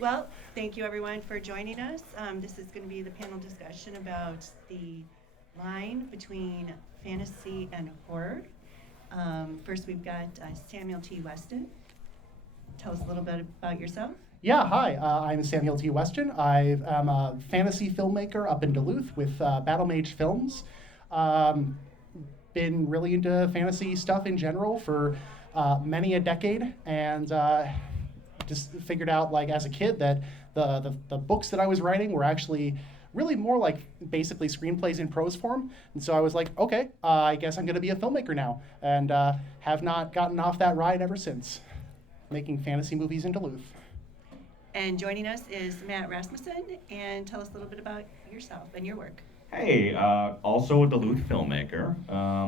Well, thank you everyone for joining us. This is going to be the panel discussion about the line between fantasy and horror. First, we've got Samuel T. Weston. Tell us a little bit about yourself. Yeah, hi. I'm Samuel T. Weston. I am a fantasy filmmaker up in Duluth with Battlemage Films. Um, been really into fantasy stuff in general for many a decade, and just figured out, like, as a kid, that the books that I was writing were actually really more like basically screenplays in prose form. And so I was like, okay, I guess I'm going to be a filmmaker now, and have not gotten off that ride ever since, making fantasy movies in Duluth. And joining us is Matt Rasmussen. And tell us a little bit about yourself and your work. Hey, also a Duluth filmmaker.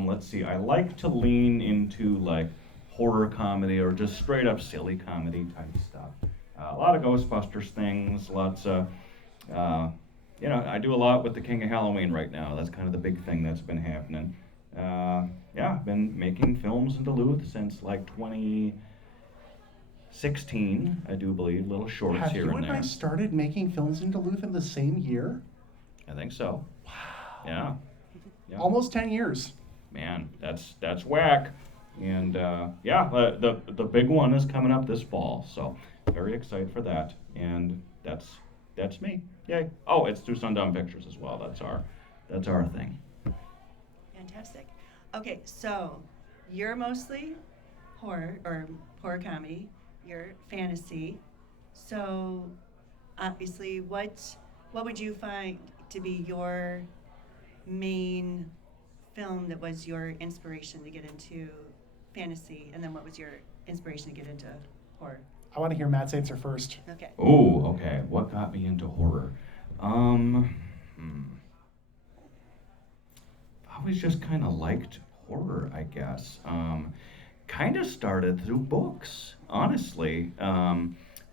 Let's see, I like to lean into like horror comedy or just straight up silly comedy type stuff. A lot of Ghostbusters things, lots of, I do a lot with the King of Halloween right now. That's kind of the big thing that's been happening. Yeah, I've been making films in Duluth since like 2016, I do believe, little shorts Have here you and and I there. started making films in Duluth in the same year? I think so. Wow. Yeah. Yeah. Almost 10 years. Man, that's whack. And yeah, the big one is coming up this fall, so very excited for that. And that's me. Yay! Oh, it's through Sundown Pictures as well. That's our thing. Fantastic. Okay, so you're mostly horror or horror comedy. You're fantasy. So obviously, what would you find to be your main film that was your inspiration to get into fantasy, and then what was your inspiration to get into horror? I want to hear Matt's answer first. Okay. Oh, okay. What got me into horror? I always just kind of liked horror, I guess. Kind of started through books, honestly.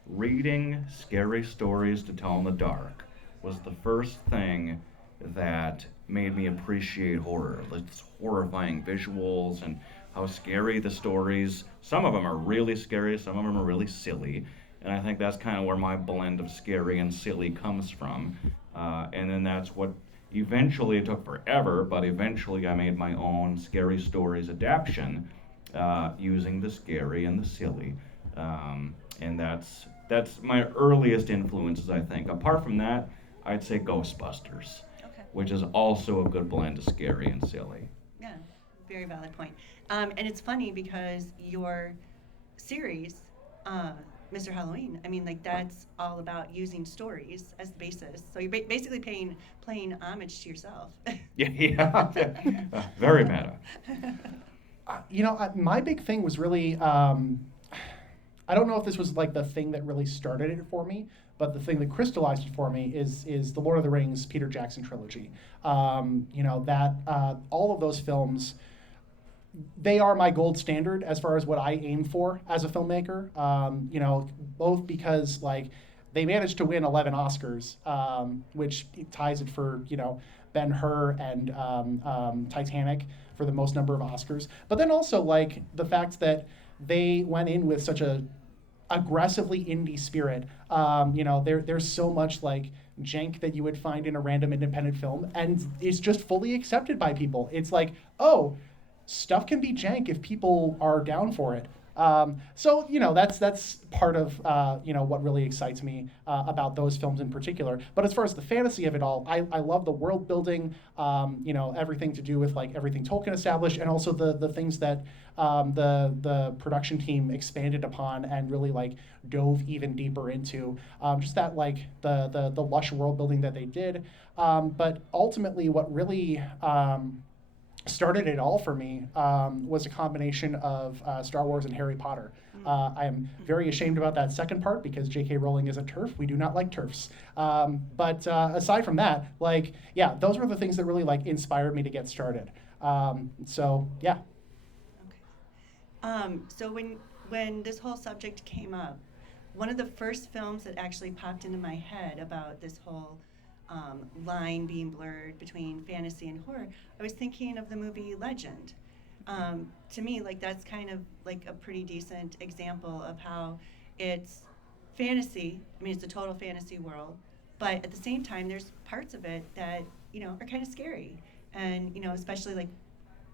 Reading scary stories to tell in the dark was the first thing that made me appreciate horror. It's horrifying visuals and how scary the stories. Some of them are really scary, some of them are really silly. And I think that's kind of where my blend of scary and silly comes from. And then that's what eventually, it took forever, but eventually I made my own scary stories adaptation using the scary and the silly. And that's my earliest influences, I think. Apart from that, I'd say Ghostbusters, Okay. which is also a good blend of scary and silly. Yeah, very valid point. And it's funny because your series, Mr. Halloween, I mean, like that's all about using stories as the basis. So you're basically playing homage to yourself. Yeah, yeah, very meta. My big thing was really, I don't know if this was like the thing that really started it for me, but the thing that crystallized it for me is the Lord of the Rings Peter Jackson trilogy. That all of those films, they are my gold standard as far as what I aim for as a filmmaker. Both because like they managed to win 11 Oscars, which ties it for Ben-Hur and Titanic for the most number of Oscars. But then also like the fact that they went in with such a aggressively indie spirit. There's so much like jank that you would find in a random independent film, and it's just fully accepted by people. It's like, oh, stuff can be jank if people are down for it. That's part of what really excites me about those films in particular. But as far as the fantasy of it all, I love the world building, everything to do with like everything Tolkien established, and also the things that the production team expanded upon and really like dove even deeper into. Just that like the lush world building that they did. But ultimately, what really started it all for me was a combination of Star Wars and Harry Potter. I am very ashamed about that second part because J.K. Rowling is a TERF. We do not like TERFs. But aside from that, like, yeah, those were the things that really like inspired me to get started. Yeah. Okay. So when this whole subject came up, one of the first films that actually popped into my head about this whole line being blurred between fantasy and horror, I was thinking of the movie Legend. To me, like that's kind of like a pretty decent example of how it's fantasy. I mean, it's a total fantasy world, but at the same time, there's parts of it that are kind of scary, and especially like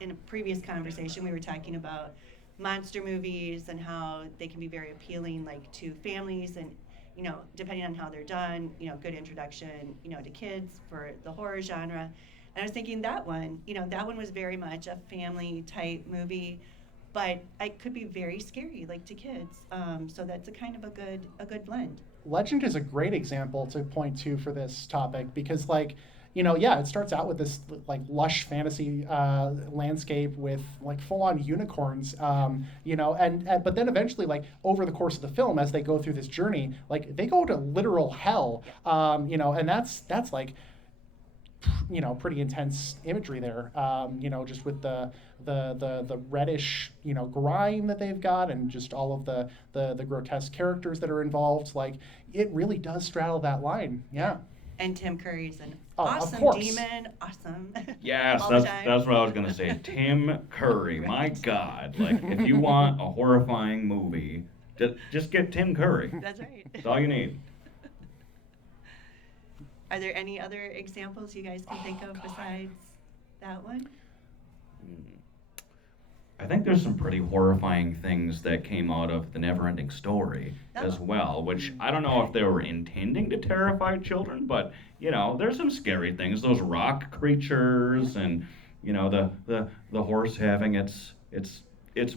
in a previous conversation, we were talking about monster movies and how they can be very appealing, like to families, and depending on how they're done, good introduction, to kids for the horror genre. And I was thinking that one was very much a family type movie, but it could be very scary, like to kids. So that's a kind of a good blend. Legend is a great example to point to for this topic because, like, yeah, it starts out with this like lush fantasy landscape with like full-on unicorns, and but then eventually, like over the course of the film, as they go through this journey, like they go to literal hell, and that's like pretty intense imagery there. Just with the reddish, grime that they've got, and just all of the grotesque characters that are involved. Like it really does straddle that line. Yeah. And Tim Curry's an of awesome course. demon. Awesome. Yes, All the that's time. that's what I was gonna say. Tim Curry, my Right. God! Like, if you want a horrifying movie, just get Tim Curry. That's right. That's all you need. Are there any other examples you guys can think of God. besides that one? I think there's some pretty horrifying things that came out of the Neverending Story as Oh. well, which I don't know if they were intending to terrify children, but there's some scary things. Those rock creatures, and the horse having its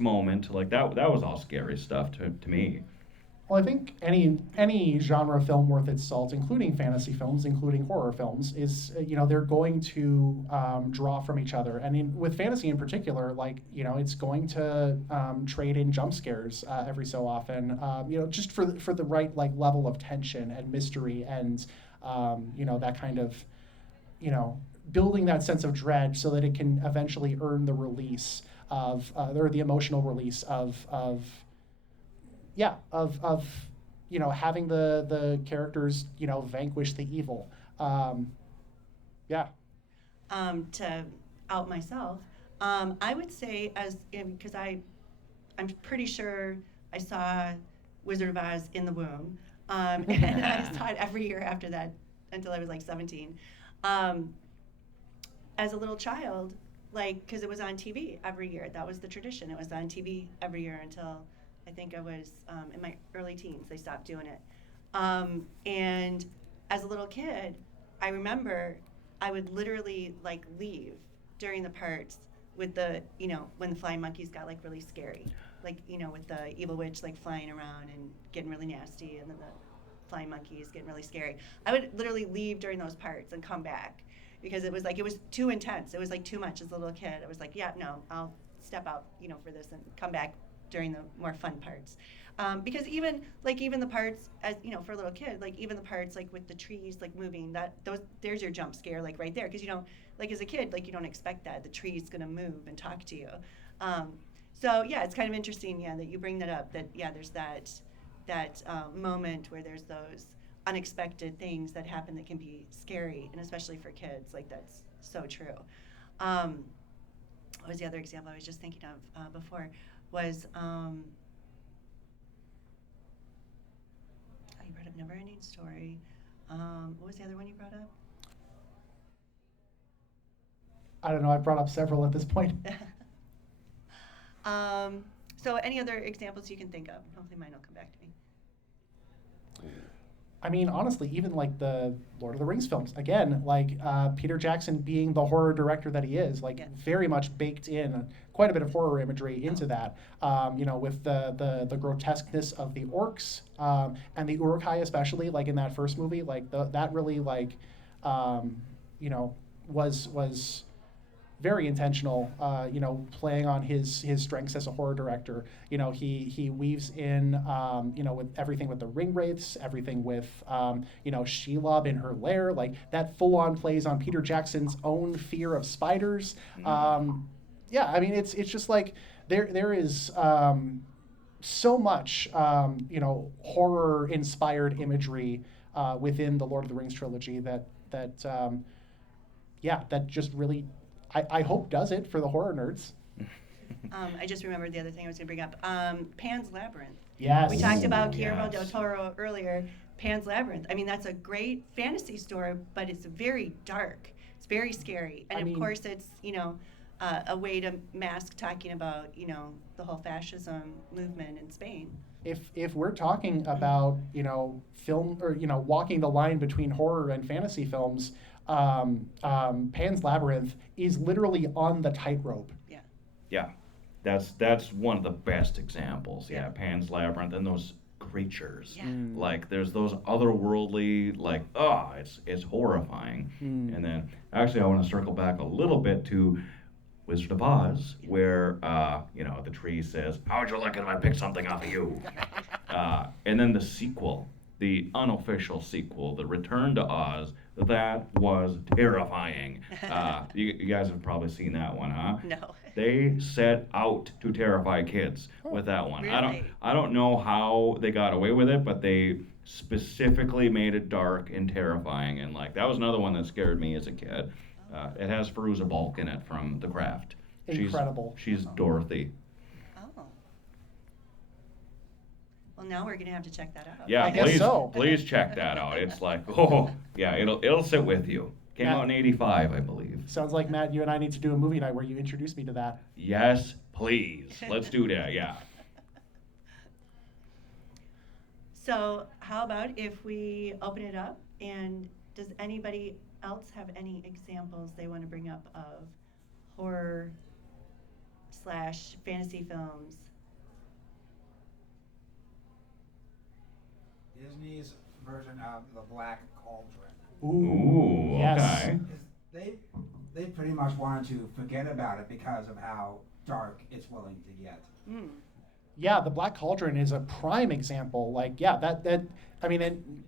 moment, like that was all scary stuff to me. Well, I think any genre film worth its salt, including fantasy films, including horror films, is they're going to draw from each other, and with fantasy in particular, like it's going to trade in jump scares every so often, just for the right like level of tension and mystery, and that kind of building that sense of dread so that it can eventually earn the release of or the emotional release of having the characters vanquish the evil. Yeah. To out myself, I would say because I'm pretty sure I saw Wizard of Oz in the womb, and I saw it every year after that until I was like 17. As a little child, like because it was on TV every year, that was the tradition. It was on TV every year until I think I was in my early teens. They stopped doing it. And as a little kid, I remember I would literally like leave during the parts with the, when the flying monkeys got like really scary. Like, with the evil witch like flying around and getting really nasty, and then the flying monkeys getting really scary. I would literally leave during those parts and come back because it was too intense. It was like too much as a little kid. I was like, yeah, no, I'll step out, for this and come back during the more fun parts, because even the parts as for a little kid, like even the parts like with the trees like moving, there's your jump scare like right there, because like as a kid, like you don't expect that the tree's gonna move and talk to you. So yeah, it's kind of interesting, that you bring that up, that there's that moment where there's those unexpected things that happen that can be scary, and especially for kids, like that's so true. What was the other example I was just thinking of before? Was you brought up Neverending Story. What was the other one you brought up? I don't know. I brought up several at this point. So any other examples you can think of? Hopefully mine will come back to me. I mean, honestly, even like the Lord of the Rings films, again, like Peter Jackson being the horror director that he is, like very much baked in quite a bit of horror imagery into that, with the grotesqueness of the orcs, and the Uruk-hai especially, like in that first movie, like that really like, was very intentional, playing on his strengths as a horror director. He weaves in, with everything with the ring wraiths, everything with, Shelob in her lair, like that full on plays on Peter Jackson's own fear of spiders. Yeah, I mean, it's just like there is so much, horror inspired imagery within the Lord of the Rings trilogy that just really, I hope does it for the horror nerds. I just remembered the other thing I was going to bring up. Pan's Labyrinth. Yes. We talked Ooh, about Guillermo del yes. Toro earlier, Pan's Labyrinth. I mean, that's a great fantasy story, but it's very dark. It's very scary. And I of mean- course, it's, a way to mask talking about, the whole fascism movement in Spain. If we're talking about film or walking the line between horror and fantasy films, Pan's Labyrinth is literally on the tightrope. Yeah. Yeah, that's one of the best examples. Yeah, Yeah. Pan's Labyrinth and those creatures. Yeah. Like there's those otherworldly, like it's horrifying. And then actually I want to circle back a little bit to Wizard of Oz, where the tree says, "How would you like it if I picked something off of you?" And then the sequel, the unofficial sequel, The Return to Oz, that was terrifying. You guys have probably seen that one, huh? No. They set out to terrify kids with that one. Really? I don't know how they got away with it, but they specifically made it dark and terrifying, and like that was another one that scared me as a kid. It has Fairuza Balk in it from The Craft. Incredible. She's Dorothy. Oh. Well, now we're gonna have to check that out. Yeah, I guess please, so. please check that out. It's like, oh, yeah, it'll sit with you. Came out in '85, I believe. Sounds like, Matt, you and I need to do a movie night where you introduce me to that. Yes, please. Let's do that. Yeah. So how about if we open it up, and does anybody else have any examples they want to bring up of horror / fantasy films? Disney's version of The Black Cauldron. Ooh, yes. okay. They pretty much wanted to forget about it because of how dark it's willing to get. Mm. Yeah, The Black Cauldron is a prime example. Like, yeah,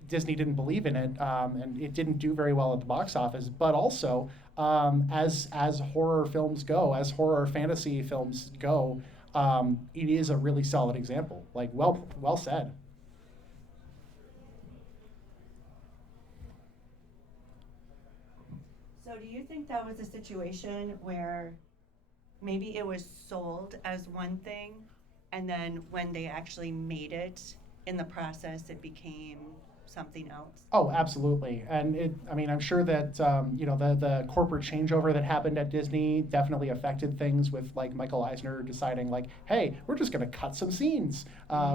Disney didn't believe in it, and it didn't do very well at the box office. But also, as horror films go, as horror fantasy films go, it is a really solid example. Like, well said. So do you think that was a situation where maybe it was sold as one thing, and then when they actually made it, in the process, it became something else? Oh, absolutely. And I'm sure that, the corporate changeover that happened at Disney definitely affected things with like Michael Eisner deciding like, hey, we're just going to cut some scenes,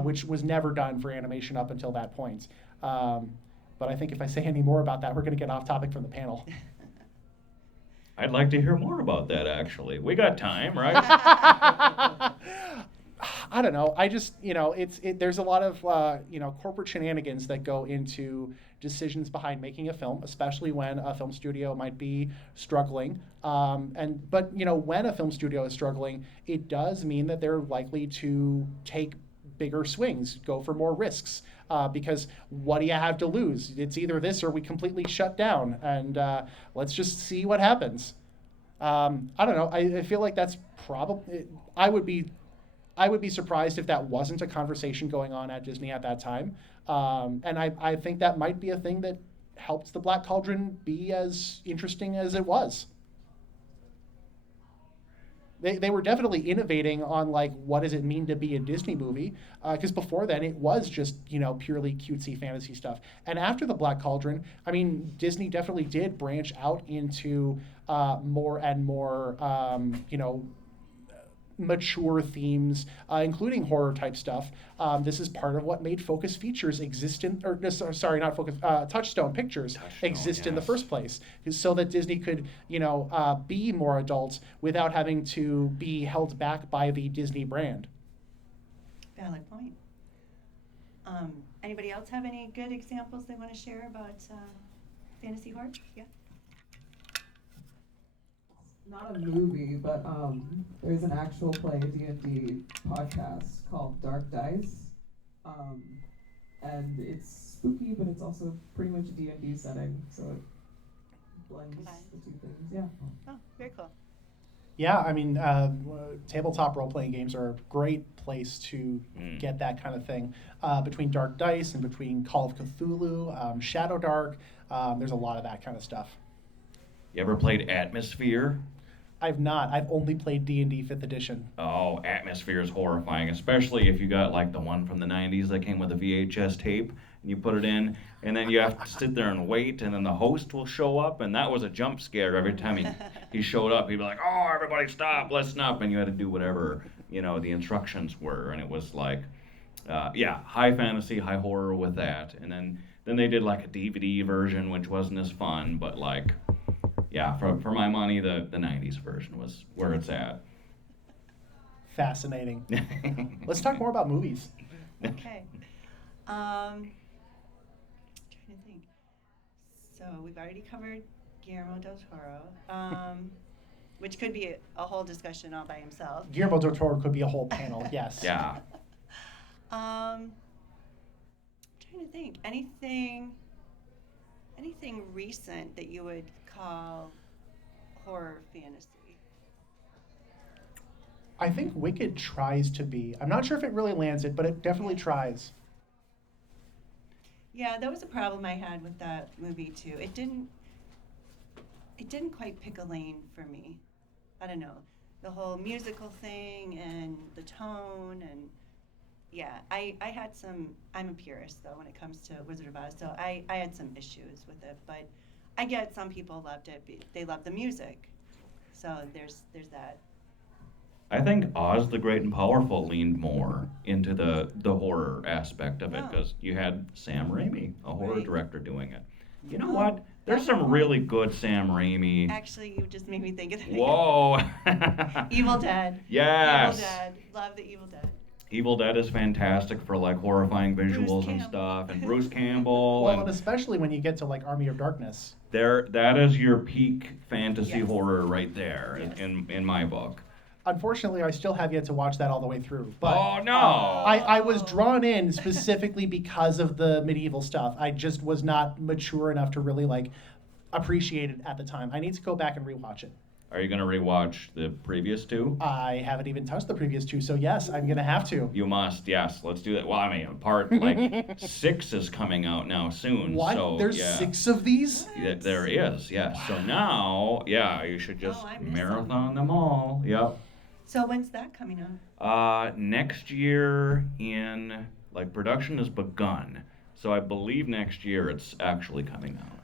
which was never done for animation up until that point. But I think if I say any more about that, we're going to get off topic from the panel. I'd like to hear more about that, actually. We got time, right? I don't know. I just, there's a lot of, corporate shenanigans that go into decisions behind making a film, especially when a film studio might be struggling. But when a film studio is struggling, it does mean that they're likely to take bigger swings, go for more risks, because what do you have to lose? It's either this or we completely shut down, and let's just see what happens. I don't know. I feel like that's probably. I would be surprised if that wasn't a conversation going on at Disney at that time, and I think that might be a thing that helped The Black Cauldron be as interesting as it was. They were definitely innovating on like what does it mean to be a Disney movie, because before then it was just purely cutesy fantasy stuff. And after The Black Cauldron, I mean, Disney definitely did branch out into more and more mature themes, including horror type stuff. This is part of what made Focus Features exist Touchstone Pictures exist in the yes. first place, so that Disney could, be more adult without having to be held back by the Disney brand. Valid point. Anybody else have any good examples they want to share about fantasy horror? Yeah. Not a movie, but there's an actual play D&D podcast called Dark Dice, and it's spooky, but it's also pretty much a D&D setting, so it blends the two things. Yeah. Oh, very cool. Yeah, I mean, tabletop role-playing games are a great place to get that kind of thing. Between Dark Dice and between Call of Cthulhu, Shadow Dark, there's a lot of that kind of stuff. You ever played Atmosphere? I've not. I've only played D&D 5th edition. Oh, Atmosphere is horrifying, especially if you got like the one from the 90s that came with a VHS tape, and you put it in, and then you have to sit there and wait, and then the host will show up, and that was a jump scare every time he showed up. He'd be like, oh, everybody stop, listen up, and you had to do whatever, the instructions were, and it was like, high fantasy, high horror with that, and then they did like a DVD version, which wasn't as fun, but like, yeah, for my money, the 90s version was where it's at. Fascinating. Let's talk more about movies. Okay. Trying to think. So we've already covered Guillermo del Toro, which could be a whole discussion all by himself. Guillermo del Toro could be a whole panel, yes. Yeah. Trying to think. Anything recent that you would call horror fantasy? I think Wicked tries to be. I'm not sure if it really lands it, but it definitely tries. Yeah, that was a problem I had with that movie too. It didn't quite pick a lane for me. I don't know. The whole musical thing and the tone and yeah, I had some. I'm a purist though when it comes to Wizard of Oz, so I had some issues with it. But I get some people loved it. They love the music, so there's that. I think Oz the Great and Powerful leaned more into the horror aspect of it Oh. because you had Sam Raimi, a horror Right. director, doing it. You know Oh, what? There's some really good Sam Raimi. Actually, you just made me think of it. Whoa. Evil Dead. Yes. Evil Dead. Love the Evil Dead. Evil Dead is fantastic for like horrifying visuals and Campbell. stuff, and Bruce Campbell, Well, and and especially when you get to like Army of Darkness. that is your peak fantasy Yes. horror right there Yes. in my book. Unfortunately, I still have yet to watch that all the way through. But Oh, no. I was drawn in specifically because of the medieval stuff. I just was not mature enough to really like appreciate it at the time. I need to go back and rewatch it. Are you gonna rewatch the previous two? I haven't even touched the previous two, so yes, I'm gonna have to. You must, yes. Let's do that. Well, I mean, part like 6 is coming out now soon. What? So, There's yeah. 6 of these? Yeah, there is, yes. So now, yeah, you should just Oh, I missed marathon them all. Yep. So when's that coming out? Next year production has begun. So I believe next year it's actually coming out.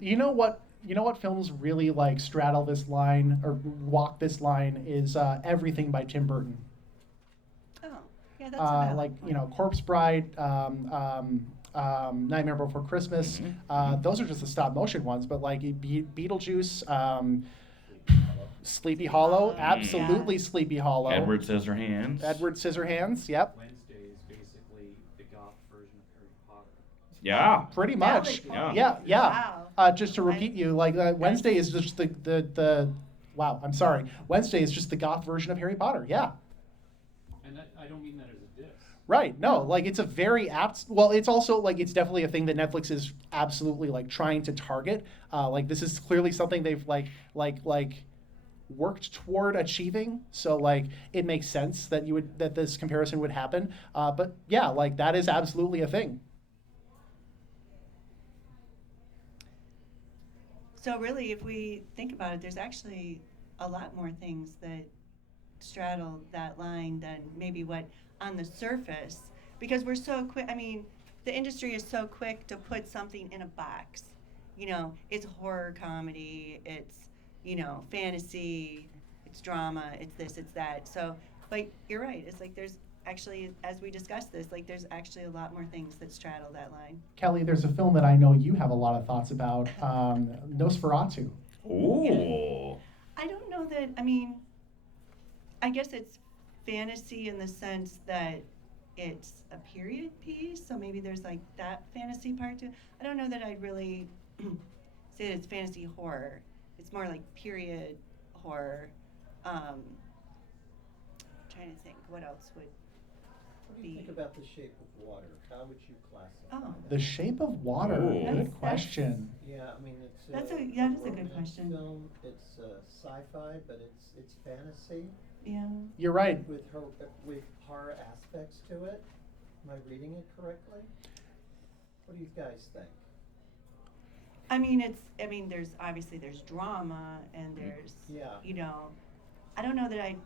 You know what films really like straddle this line or walk this line is everything by Tim Burton. Oh, yeah, that's a valid Like point. Corpse Bride, Nightmare Before Christmas. Those are just the stop motion ones, but like Beetlejuice, Sleepy Hollow, Yeah. absolutely Sleepy Hollow. Edward Scissorhands. Edward Scissorhands, yep, Wednesday is basically the goth version of Harry Potter. Yeah. pretty Valid much. point. Yeah. Wow. Just to repeat you, like Wednesday is just the wow. I'm sorry. Wednesday is just the goth version of Harry Potter. Yeah. And I don't mean that as a diss. Right. No, like it's a very apt. Well, it's also like it's definitely a thing that Netflix is absolutely like trying to target. Like this is clearly something they've like worked toward achieving. So like it makes sense that that this comparison would happen. But yeah, like that is absolutely a thing. So really, if we think about it, there's actually a lot more things that straddle that line than maybe what on the surface, because we're so quick. I mean, the industry is so quick to put something in a box. It's horror comedy, it's, fantasy, it's drama, it's this, it's that. So, but you're right. It's like there's actually, as we discussed this, like there's actually a lot more things that straddle that line. Kelly, there's a film that I know you have a lot of thoughts about, Nosferatu. Ooh. I don't know that, I mean, I guess it's fantasy in the sense that it's a period piece, so maybe there's like that fantasy part to it. I don't know that I'd really say that it's fantasy horror. It's more like period horror. Trying to think, what else would What do you think about The Shape of Water? How would you classify Oh. that? The Shape of Water. Ooh. Good That's- question. Yeah, I mean, it's that is a good romance question. film. It's sci-fi, but it's fantasy Yeah. You're right. with horror aspects to it. Am I reading it correctly? What do you guys think? I mean, there's obviously there's drama and there's, Yeah. you know, I don't know that I'd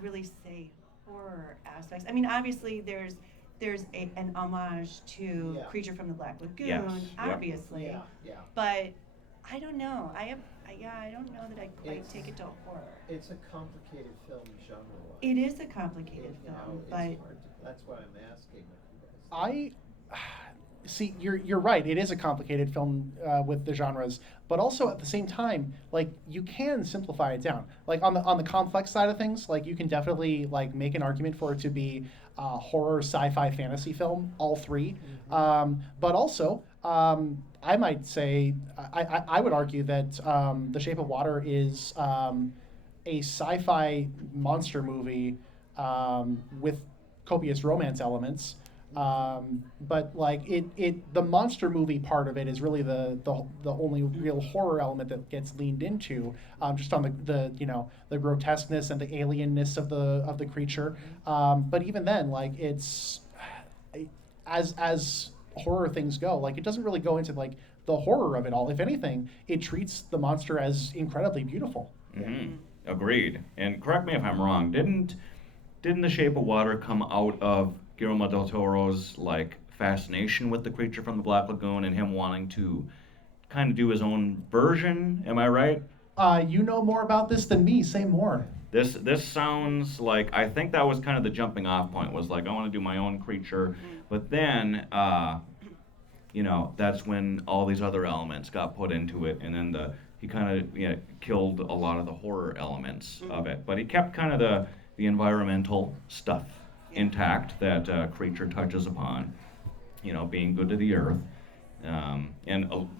really say horror aspects. I mean, obviously there's an homage to Yeah. Creature from the Black Lagoon, Yes, yep. obviously. Yeah, yeah. But I don't know. I don't know that I'd quite It's- take it to horror. It's a complicated film genre-wise. It is a complicated You know, film, it's but hard to, that's why I'm asking. I see. You're right. It is a complicated film with the genres, but also at the same time, like you can simplify it down. Like on the complex side of things, like you can definitely like make an argument for it to be horror, sci-fi, fantasy film, all three. But also, I might say I would argue that The Shape of Water is a sci-fi monster movie with copious romance elements. But like the monster movie part of it is really the only real horror element that gets leaned into, just on the you know the grotesqueness and the alienness of the creature. But even then, like it's as horror things go, like it doesn't really go into like the horror of it all. If anything, it treats the monster as incredibly beautiful. Mm-hmm. Agreed. And correct me if I'm wrong. Didn't The Shape of Water come out of Guillermo del Toro's like fascination with the Creature from the Black Lagoon and him wanting to kind of do his own version? Am I right? You know more about this than me. Say more. This sounds like, I think that was kind of the jumping off point, was like I want to do my own creature, but then you know, that's when all these other elements got put into it, and then he kind of killed a lot of the horror elements of it, but he kept kind of the environmental stuff intact that Creature touches upon, you know, being good to the earth, and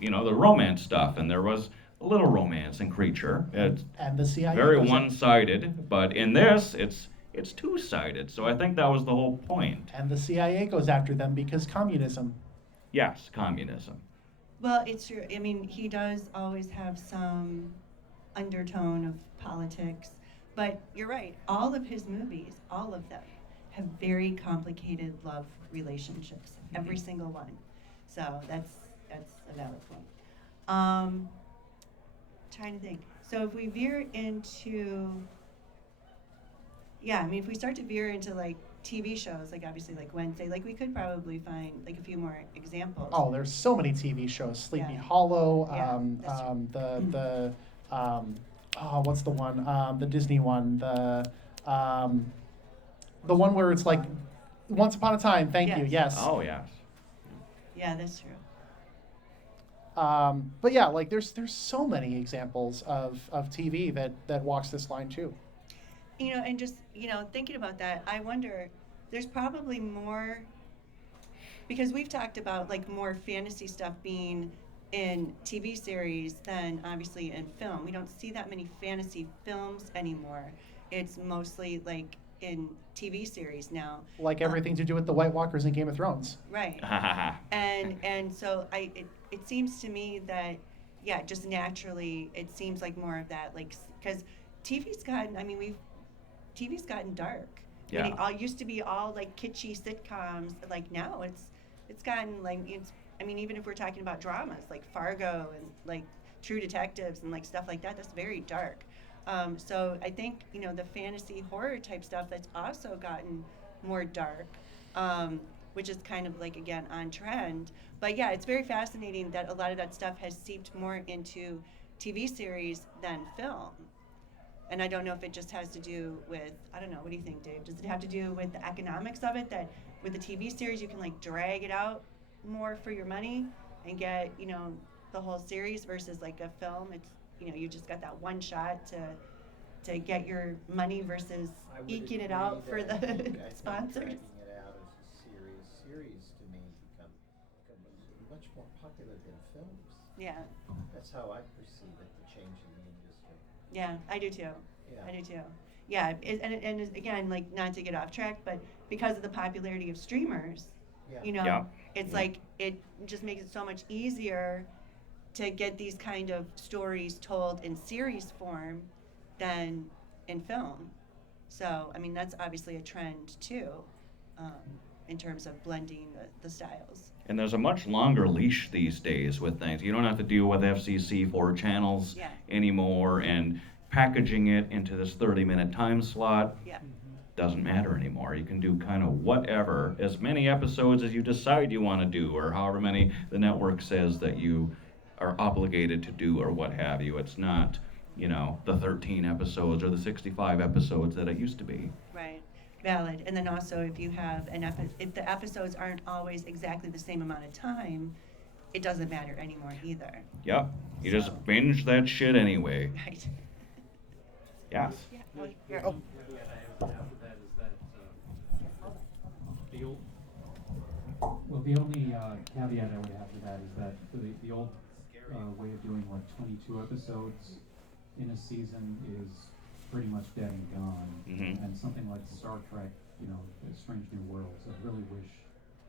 you know, the romance stuff, and there was a little romance in Creature. It's And the CIA very goes one-sided, but in this, it's two-sided. So I think that was the whole point. And the CIA goes after them because communism. Yes, communism. well, it's true. I mean, he does always have some undertone of politics, but you're right. All of his movies, all of them, have very complicated love relationships. Every single one. So that's a valid point. Trying to think. So if we veer into, yeah, I mean, if we start to veer into like TV shows, like obviously like Wednesday, like we could probably find like a few more examples. Oh, there's so many TV shows. Sleepy Yeah. Hollow. Yeah, that's true. What's the one? The Disney one. The one where it's like Once Upon a Time. Thank you. Yes. Yes. Oh, yes. Yeah, that's true. But yeah, like there's so many examples of TV that walks this line too. You know, and just, you know, thinking about that, I wonder, there's probably more, because we've talked about like more fantasy stuff being in TV series than obviously in film. We don't see that many fantasy films anymore. It's mostly like in TV series now. Like everything to do with the White Walkers in Game of Thrones. Right. And so it seems to me that, yeah, just naturally, it seems like more of that, like, because TV's gotten dark. I mean, Yeah. it all used to be all like kitschy sitcoms. Like now it's gotten like, I mean, even if we're talking about dramas like Fargo and like True Detectives and like stuff like that, that's very dark. So I think, you know, the fantasy horror type stuff that's also gotten more dark, which is kind of like, again, on trend. But yeah, it's very fascinating that a lot of that stuff has seeped more into TV series than film. And I don't know if it just has to do with, I don't know, what do you think, Dave? Does it have to do with the economics of it, that with the TV series you can like drag it out more for your money and get, you know, the whole series versus like a film? It's, you know, you just got that one shot to get your money versus I would eking it agree out for that the I think sponsors. dragging it out as a series to me become much more popular than films. Yeah, That's how I perceive it, the change in the industry. yeah, I do too. Yeah. I do too. Yeah, and again, like, not to get off track, but because of the popularity of streamers, Yeah. you know, Yeah. it's like it just makes it so much easier to get these kind of stories told in series form than in film. So, I mean, that's obviously a trend too. in terms of blending the styles. And there's a much longer leash these days with things. You don't have to deal with FCC 4 channels Yeah. anymore, and packaging it into this 30-minute time slot Yeah. doesn't matter anymore. You can do kind of whatever, as many episodes as you decide you want to do, or however many the network says that you are obligated to do, or what have you. It's not, you know, the 13 episodes or the 65 episodes that it used to be. Right, valid. And then also, if you have if the episodes aren't always exactly the same amount of time, it doesn't matter anymore either. Yep, you So- just binge that shit anyway. Right. Yes. Yeah. Oh, here. Oh. Caveat I would have to that is that the old. Well, the only caveat I would have to that is that the old way of doing like 22 episodes in a season is pretty much dead and gone. Mhm. And something like Star Trek, you know, Strange New Worlds, I really wish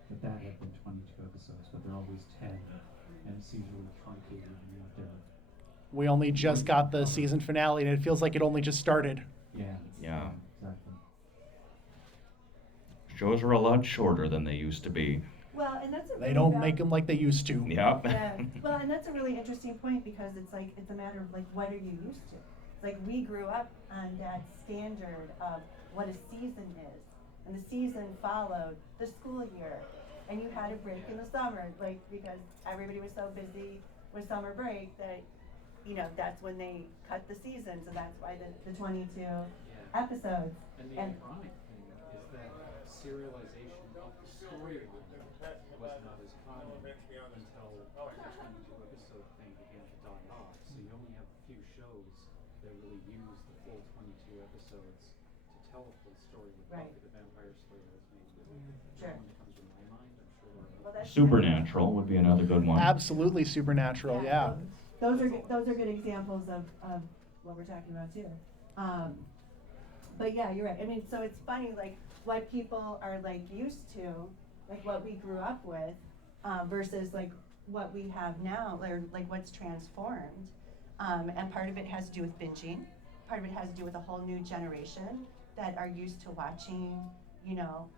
that had been 22 episodes, but they're always 10, and it's usually truncated, and you have to. We only just got the season finale, and it feels like it only just started. Yeah. Yeah. Exactly. Shows are a lot shorter than they used to be. Well, and that's a They don't make them like they used to. Yep. Yeah, well, and that's a really interesting point, because it's like, it's a matter of like, what are you used to? Like, we grew up on that standard of what a season is, and the season followed the school year, and you had a break in the summer, like, because everybody was so busy with summer break that, you know, that's when they cut the season, so that's why the 22 episodes. And the And- ironic thing is that serialization of the storyline was not as common until the 22 episode thing began to die off. So you only have a few shows that really use the full 22 episodes to tell a full story. With Right. Buffy the Vampire Slayer is maybe Sure. the one that comes to my mind. I'm sure. Well, that's- Supernatural would be another good one. Absolutely supernatural, yeah. Those are good examples of what we're talking about too. But yeah, you're right. I mean, so it's funny, like, what people are like used to, like what we grew up with, versus like what we have now, or like what's transformed. And part of it has to do with binging. Part of it has to do with a whole new generation that are used to watching, you know,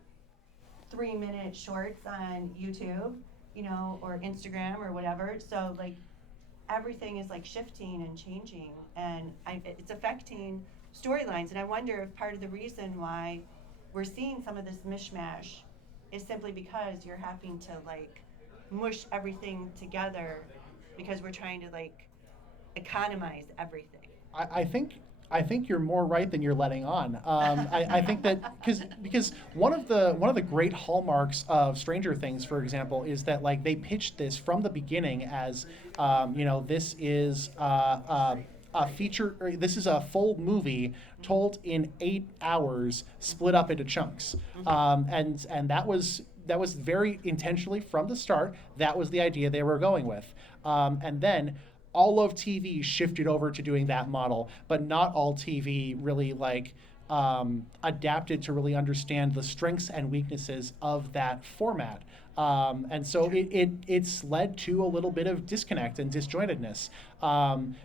3-minute shorts on YouTube, you know, or Instagram or whatever. So like, everything is like shifting and changing, and it's affecting storylines. And I wonder if part of the reason why we're seeing some of this mishmash is simply because you're having to like mush everything together, because we're trying to like economize everything. I think you're more right than you're letting on. I think that because one of the great hallmarks of Stranger Things, for example, is that like they pitched this from the beginning as you know, this is a feature, or this is a full movie told in 8 hours, split up into chunks, and that was very intentionally from the start. That was the idea they were going with, and then all of TV shifted over to doing that model, but not all TV really like adapted to really understand the strengths and weaknesses of that format. And so it's led to a little bit of disconnect and disjointedness.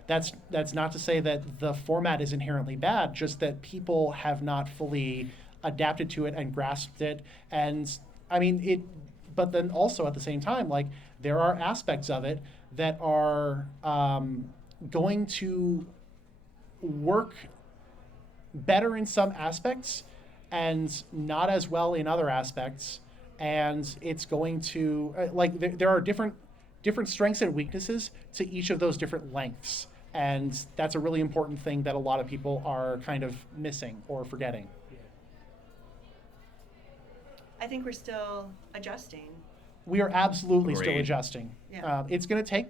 That's not to say that the format is inherently bad, just that people have not fully adapted to it and grasped it. And I mean, but then also at the same time, like, there are aspects of it that are going to work better in some aspects and not as well in other aspects. And it's going to there are different strengths and weaknesses to each of those different lengths, and that's a really important thing that a lot of people are kind of missing or forgetting. I think we're still adjusting. We are absolutely still Agreed. adjusting. Yeah. It's going to take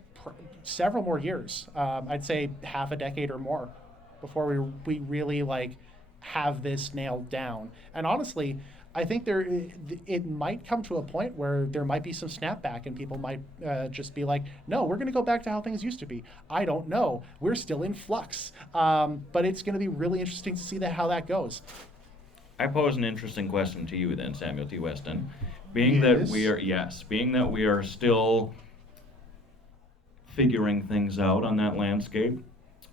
several more years. I'd say half a decade or more before we really like have this nailed down. And honestly, I think it might come to a point where there might be some snapback, and people might just be like, no, we're going to go back to how things used to be. I don't know. We're still in flux. But it's going to be really interesting to see how that goes. I pose an interesting question to you then, Samuel T. Weston. Being that we are still figuring things out on that landscape,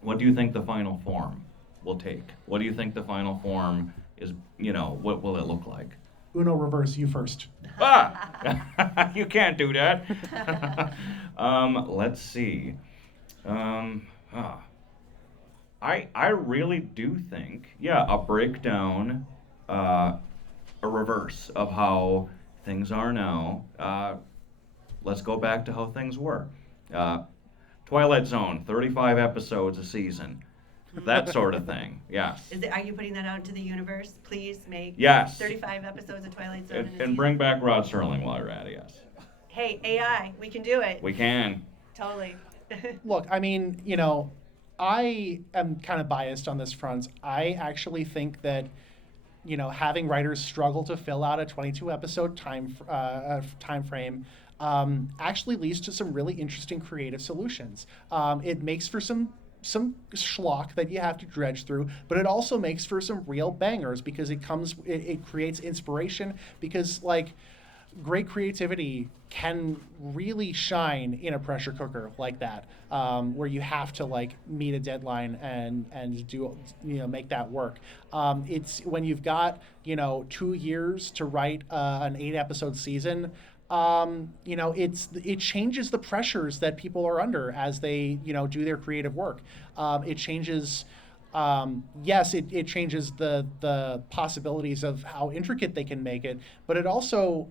what do you think the final form will take? What do you think the final form is, you know, what will it look like? Uno reverse, you first. You can't do that. Let's see. I really do think, yeah, a breakdown, a reverse of how things are now. Let's go back to how things were. Uh, Twilight Zone, 35 episodes a season. That sort of thing. Yes. Are you putting that out into the universe? Please make Yes. 35 episodes of Twilight Zone in a And season. bring back Rod Serling while you're at it, yes. Hey, AI, we can do it. We can. Totally. Look, I mean, I am kind of biased on this front. I actually think that, having writers struggle to fill out a 22 episode time frame actually leads to some really interesting creative solutions. It makes for some schlock that you have to dredge through, but it also makes for some real bangers because it creates inspiration, because like great creativity can really shine in a pressure cooker like that, where you have to like meet a deadline and do make that work. It's when you've got 2 years to write an 8-episode season. It changes the pressures that people are under as they do their creative work. It changes. Yes, it changes the possibilities of how intricate they can make it, but it also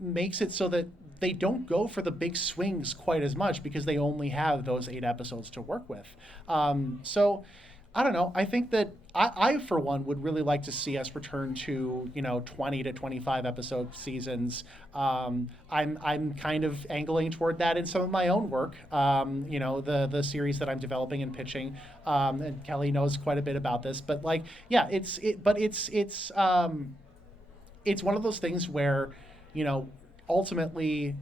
makes it so that they don't go for the big swings quite as much because they only have those 8 episodes to work with. So I don't know. I think that I for one would really like to see us return to 20 to 25 episode seasons. I'm kind of angling toward that in some of my own work. The series that I'm developing and pitching, and Kelly knows quite a bit about this. But like, yeah, it's one of those things where ultimately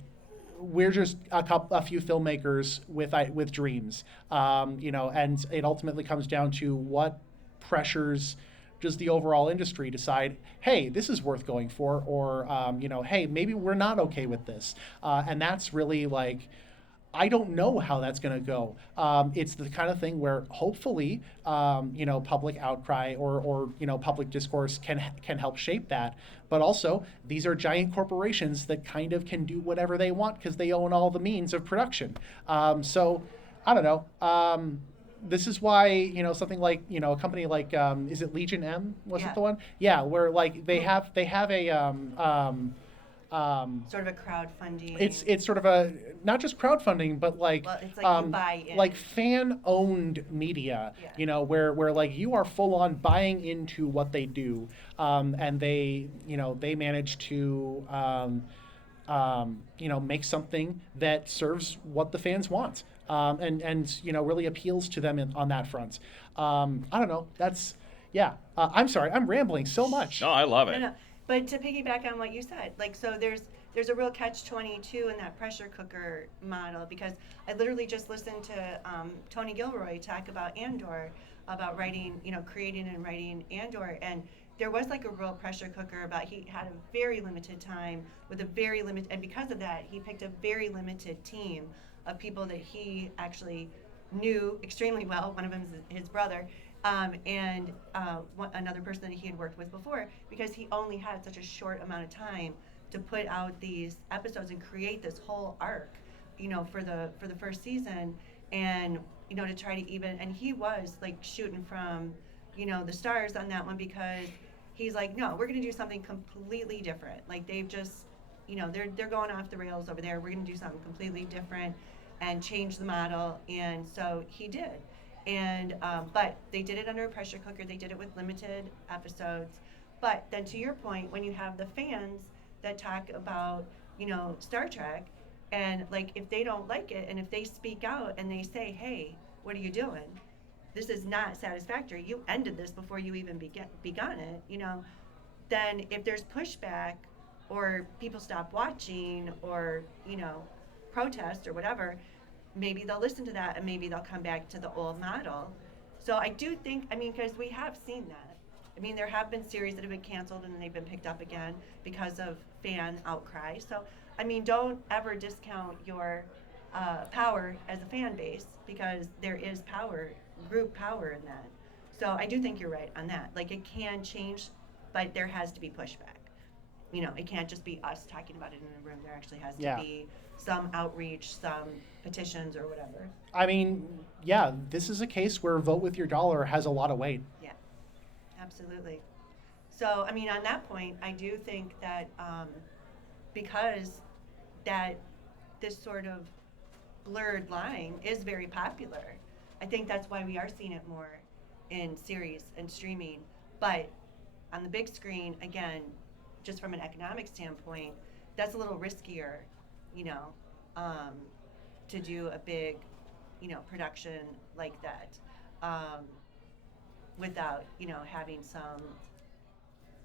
we're just a few filmmakers with dreams, and it ultimately comes down to what pressures does the overall industry decide, hey, this is worth going for, or hey, maybe we're not okay with this, and that's really like, I don't know how that's going to go. It's the kind of thing where hopefully, public outcry or public discourse can help shape that. But also, these are giant corporations that kind of can do whatever they want because they own all the means of production. So, I don't know. This is why something like a company like is it Legion M? Was it the one? Yeah, where like they have a. Sort of a crowdfunding. It's sort of a not just crowdfunding, but like it's like you buy in. like fan-owned media. Where like you are full on buying into what they do, and they manage to make something that serves what the fans want, and really appeals to them on that front. I don't know. That's I'm sorry, I'm rambling so much. No, I love it. No. But to piggyback on what you said, like, so there's a real catch-22 in that pressure cooker model, because I literally just listened to Tony Gilroy talk about Andor, about writing, creating and writing Andor, and there was like a real pressure cooker about he had a very limited time with a very limited, and because of that, he picked a very limited team of people that he actually knew extremely well. One of them is his brother. And another person that he had worked with before, because he only had such a short amount of time to put out these episodes and create this whole arc, for the first season, and to try to even, and he was like shooting from the stars on that one, because he's like, no, we're going to do something completely different. Like, they've just they're going off the rails over there. We're going to do something completely different and change the model. And so he did. And but they did it under a pressure cooker. They did it with limited episodes. But then, to your point, when you have the fans that talk about Star Trek, and like, if they don't like it, and if they speak out and they say, hey, what are you doing? This is not satisfactory. You ended this before you even begun it. Then if there's pushback, or people stop watching, or protest or whatever, maybe they'll listen to that, and maybe they'll come back to the old model. So I do think, because we have seen that. There have been series that have been canceled and then they've been picked up again because of fan outcry. So, don't ever discount your power as a fan base, because there is power, group power in that. So I do think you're right on that. Like, it can change, but there has to be pushback. You know, it can't just be us talking about it in a room. There actually has to Yeah. be some outreach, some petitions or whatever. I mean, yeah, this is a case where vote with your dollar has a lot of weight. Yeah, absolutely. So, I mean, on that point, I do think that because that this sort of blurred line is very popular, I think that's why we are seeing it more in series and streaming. But on the big screen, again, just from an economic standpoint, that's a little riskier, you know, to do a big, you know, production like that without, you know, having some,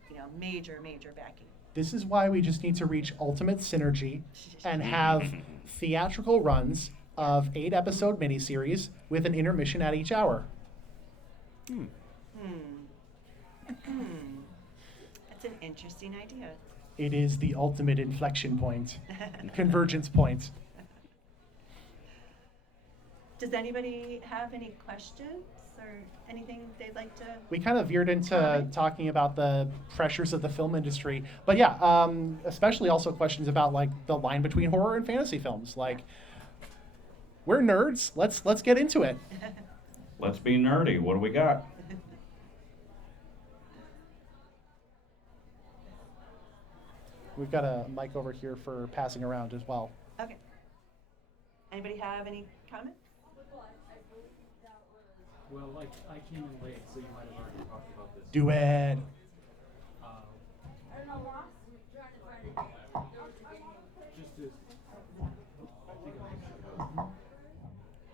you know, major backing. This is why we just need to reach ultimate synergy and have theatrical runs of 8-episode miniseries with an intermission at each hour. That's an interesting idea. It is the ultimate inflection point, convergence point. Does anybody have any questions or anything they'd like to? We kind of veered into Comment? talking about the pressures of the film industry, but yeah, especially also questions about like the line between horror and fantasy films. Like, we're nerds. Let's get into it. Let's be nerdy. What do we got? We've got a mic over here for passing around as well. Okay. Anybody have any comments? Well, like, I came in late, so you might have already talked about this. Do it. Just as, I think I'm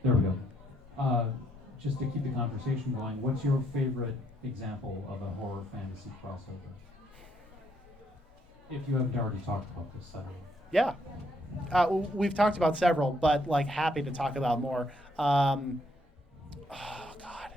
there we go. Just to keep the conversation going, what's your favorite example of a horror fantasy crossover? If you haven't already talked about this, I don't know. Yeah. We've talked about several, but like happy to talk about more. Oh God.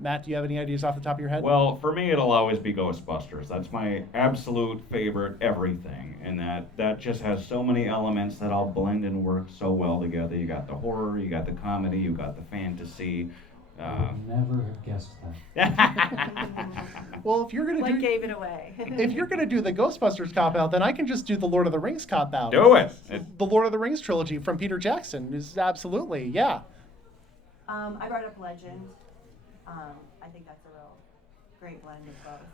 Matt, do you have any ideas off the top of your head? Well, for me, it'll always be Ghostbusters. That's my absolute favorite everything, and that just has so many elements that all blend and work so well together. You got the horror, you got the comedy, you got the fantasy. I would never have guessed that. Well, if you're gonna What do, gave it away? if you're gonna do the Ghostbusters cop out, then I can just do the Lord of the Rings cop out. Do it. The Lord of the Rings trilogy from Peter Jackson is absolutely, yeah. I brought up Legend. I think that's a real great blend of both.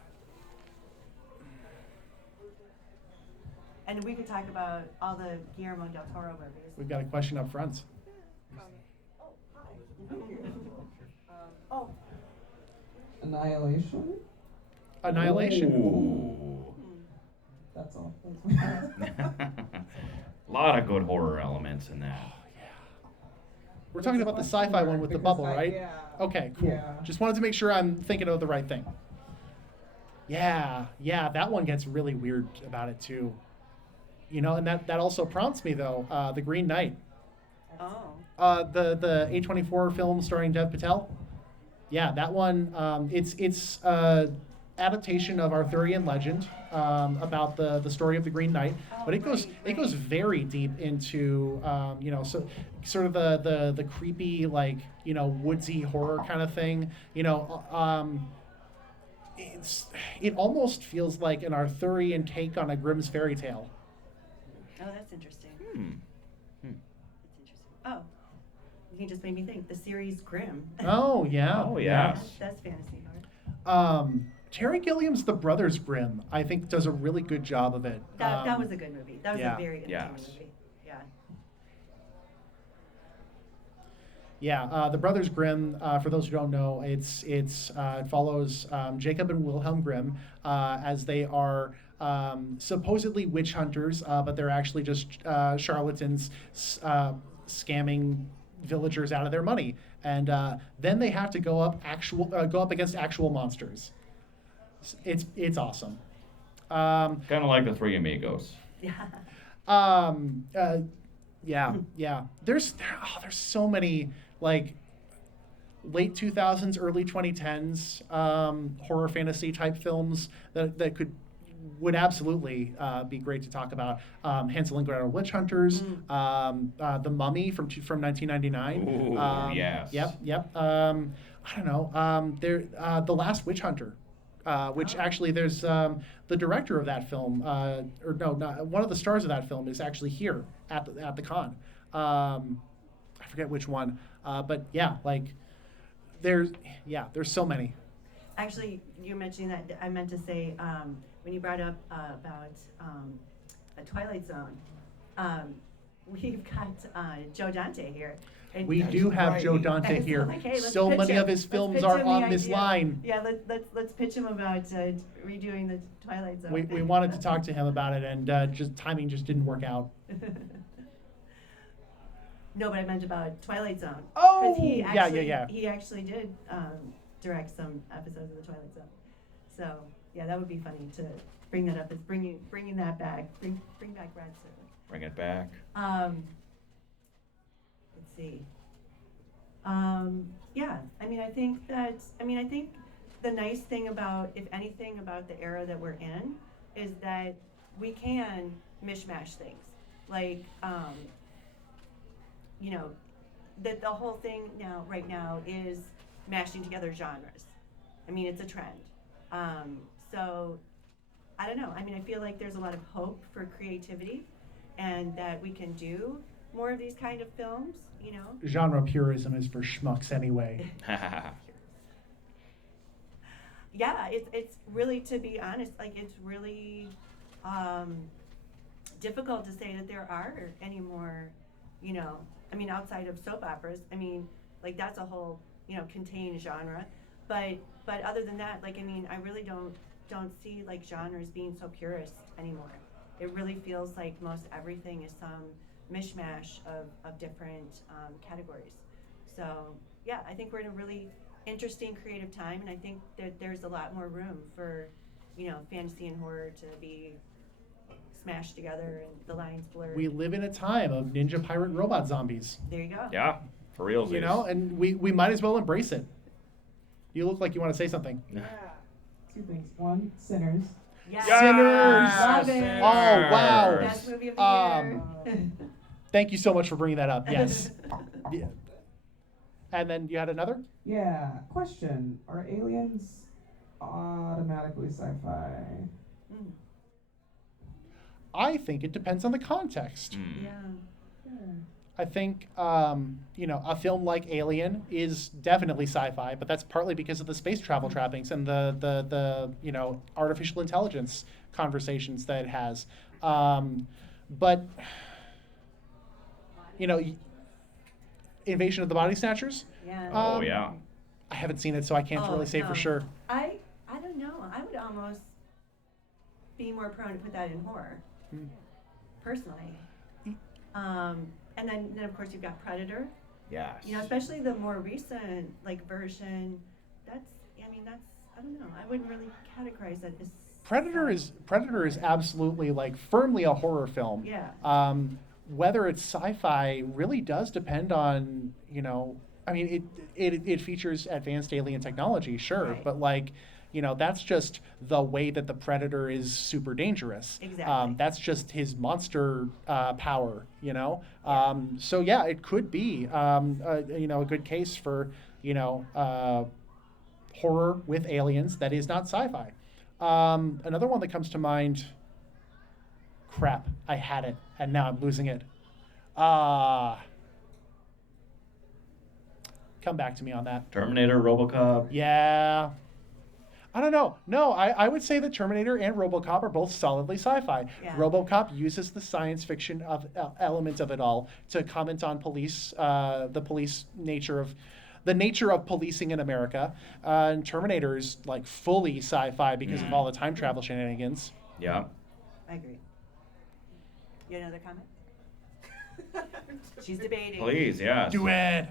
And we could talk about all the Guillermo del Toro movies. We've got a question up front. Oh, Annihilation? Annihilation. Ooh. That's all. A lot of good horror elements in that. We're talking about the sci-fi one with the bubble, right? Yeah. Okay, cool. Yeah. Just wanted to make sure I'm thinking of the right thing. Yeah, that one gets really weird about it too. You know, and that also prompts me though, The Green Knight. oh. The A24 film starring Dev Patel. Yeah, that one. It's adaptation of Arthurian legend about the story of the Green Knight, but it goes very deep into you know, so sort of the creepy, like, you know, woodsy horror kind of thing. You know, it almost feels like an Arthurian take on a Grimm's fairy tale. Oh, that's interesting. That's interesting. Oh, you just made me think. The series Grimm. Oh yeah. Oh yes. That's fantasy horror. Terry Gilliam's The Brothers Grimm, I think, does a really good job of it. That was a good movie. That was yeah. a very entertaining Yes. movie. Yeah. Yeah, The Brothers Grimm, for those who don't know, it follows Jacob and Wilhelm Grimm as they are supposedly witch hunters, but they're actually just charlatans scamming villagers out of their money, and then they have to go up against actual monsters. It's awesome. Kind of like the Three Amigos. Yeah. Yeah. There's so many like late 2000s, early 2010s horror fantasy type films that would absolutely be great to talk about. Hansel and Gretel Witch Hunters, The Mummy from 1999. Ooh, yes. Yep. I don't know. The Last Witch Hunter, which Oh. actually there's the director of that film, or no, not one of the stars of that film is actually here at the con. I forget which one, but yeah, like there's so many. Actually, you mentioning that, I meant to say, when you brought up about a Twilight Zone, we've got Joe Dante here. And We do have Joe Dante And so, here. like, hey, let's So pitch many him. of his Let's films pitch are him the on this idea. line. Yeah, let's pitch him about redoing the Twilight Zone. We wanted to talk to him about it, and just timing just didn't work out. No, but I meant about Twilight Zone. Oh, 'Cause he yeah, actually, yeah. He actually did direct some episodes of the Twilight Zone. So yeah, that would be funny to bring that up. It's bringing that back. Bring back Rasmussen. Bring it back. Let's see. Yeah, I mean, I think the nice thing about, if anything, about the era that we're in is that we can mishmash things. Like, you know, that the whole thing right now is mashing together genres. I mean, it's a trend. So, I don't know. I mean, I feel like there's a lot of hope for creativity and that we can do more of these kind of films, you know. Genre purism is for schmucks anyway. Yeah, it's really, to be honest, like it's really difficult to say that there are any more, you know, I mean, outside of soap operas, I mean, like that's a whole, you know, contained genre. But other than that, like, I mean, I really don't see like genres being so purist anymore. It really feels like most everything is some mishmash of different categories. So yeah, I think we're in a really interesting creative time, and I think that there's a lot more room for, you know, fantasy and horror to be smashed together and the lines blurred. We live in a time of ninja pirate robot zombies. There you go. Yeah, for real. You know, and we might as well embrace it. You look like you want to say something. Two things. One, Sinners. Yes. Sinners! Love it. Oh, wow. Best movie of the year. Thank you so much for bringing that up. Yes. Yeah. And then you had another? Yeah. Question: are aliens automatically sci-fi? Mm. I think it depends on the context. Yeah. I think, you know, a film like Alien is definitely sci-fi, but that's partly because of the space travel trappings and the you know, artificial intelligence conversations that it has. But, you know, Invasion of the Body Snatchers, Yeah. Oh yeah. I haven't seen it, so I can't Oh, really say no. for sure. I don't know. I would almost be more prone to put that in horror, personally. And then of course you've got Predator. Yes. You know, especially the more recent like version. I don't know. I wouldn't really categorize that as Predator is absolutely like firmly a horror film. Yeah. Whether it's sci-fi really does depend on, you know, I mean, it features advanced alien technology, sure, Right. but like, you know, that's just the way that the Predator is super dangerous. Exactly. That's just his monster power, you know. Yeah. So yeah, it could be, you know, a good case for, you know, horror with aliens that is not sci-fi. Another one that comes to mind. Crap, I had it, and now I'm losing it. Come back to me on that. Terminator, RoboCop. Yeah. I don't know. No, I would say that Terminator and RoboCop are both solidly sci-fi. Yeah. RoboCop uses the science fiction element of it all to comment on the nature of policing in America. And Terminator is like fully sci-fi because of all the time travel shenanigans. Yeah. I agree. You have another comment? She's debating. Please, yes. Do it.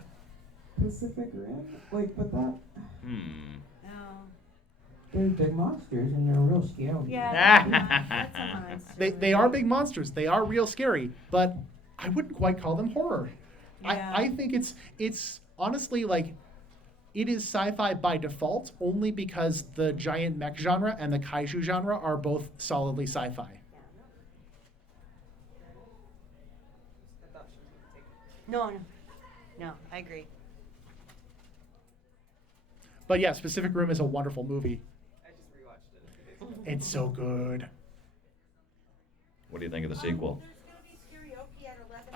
Pacific Rim? Like, but that No. they're big monsters and they're real scary. Yeah. That's a monster. They are big monsters. They are real scary, but I wouldn't quite call them horror. Yeah. I think it's honestly like it is sci-fi by default only because the giant mech genre and the kaiju genre are both solidly sci-fi. No, I agree. But yeah, Pacific Rim is a wonderful movie. I just rewatched it. It's so good. What do you think of the sequel?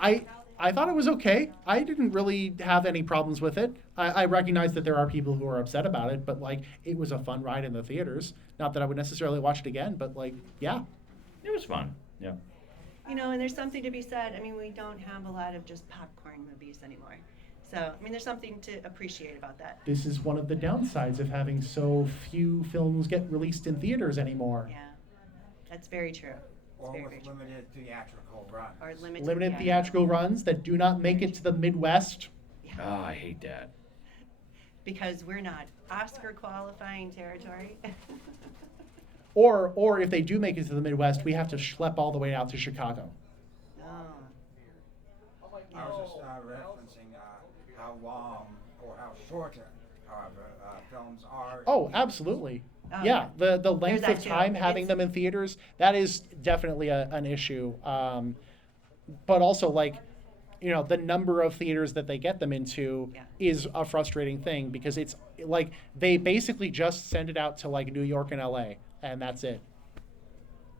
I thought it was okay. I didn't really have any problems with it. I recognize that there are people who are upset about it, but like it was a fun ride in the theaters. Not that I would necessarily watch it again, but like, yeah. It was fun. Yeah. You know, and there's something to be said. I mean, we don't have a lot of just popcorn movies anymore. So, I mean, there's something to appreciate about that. This is one of the downsides of having so few films get released in theaters anymore. Yeah, that's very true. Or Very, with very true. limited theatrical runs. Or Limited theatrical runs that do not make it to the Midwest. Yeah. Oh, I hate that. Because we're not Oscar qualifying territory. Or if they do make it to the Midwest, we have to schlep all the way out to Chicago. Oh. I was just referencing how long or how short, however, films are. Oh, absolutely. Oh, Yeah, the There's length that of too. time having It's- them in theaters, that is definitely an issue. But also, like, you know, the number of theaters that they get them into Yeah. is a frustrating thing because it's like they basically just send it out to like New York and LA, and that's it.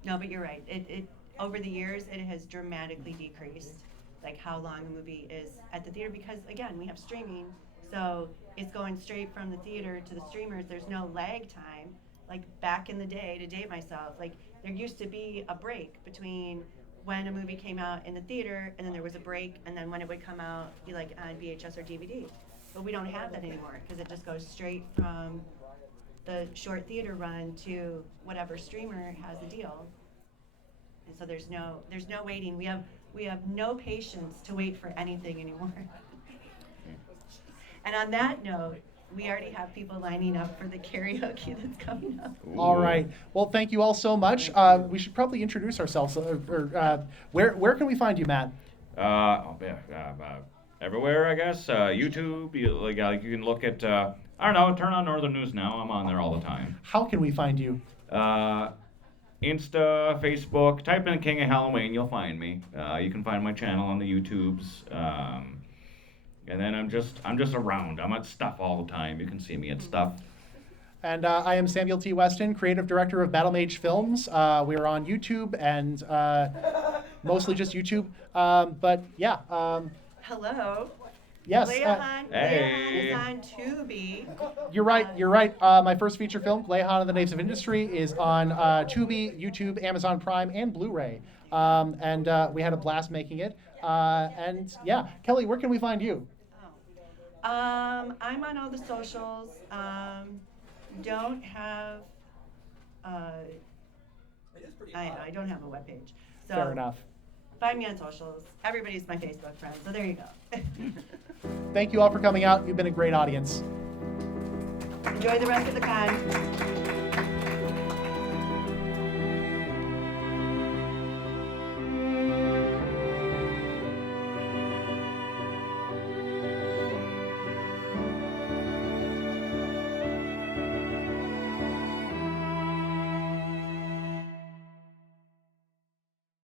No, but you're right. It over the years it has dramatically decreased, like how long a movie is at the theater because again we have streaming, so it's going straight from the theater to the streamers. There's no lag time. Like back in the day, to date myself, like there used to be a break between when a movie came out in the theater and then there was a break and then when it would come out like on VHS or DVD. But we don't have that anymore because it just goes straight from the short theater run to whatever streamer has the deal. And so there's no waiting. We have no patience to wait for anything anymore. And on that note, we already have people lining up for the karaoke that's coming up. All Ooh. right. Well, thank you all so much. We should probably introduce ourselves. Where can we find you, Matt? Everywhere, I guess. YouTube, you can look at, I don't know, turn on Northern News Now. I'm on there all the time. How can we find you? Insta, Facebook, type in King of Halloween, you'll find me. You can find my channel on the YouTubes. And then I'm just around. I'm at stuff all the time. You can see me at stuff. And I am Samuel T. Weston, creative director of Battlemage Films. We are on YouTube and mostly just YouTube. But yeah. Hello. Yes. Leon Hey. is on Tubi. You're right. You're right. My first feature film, Glehan and the Knaves of Industry, is on Tubi, YouTube, Amazon Prime, and Blu-ray. And we had a blast making it. And yeah, Kelly, where can we find you? I'm on all the socials. Don't have. I don't have a webpage. So Fair enough. Find me on socials. Everybody's my Facebook friend, so there you go. Thank you all for coming out. You've been a great audience. Enjoy the rest of the con.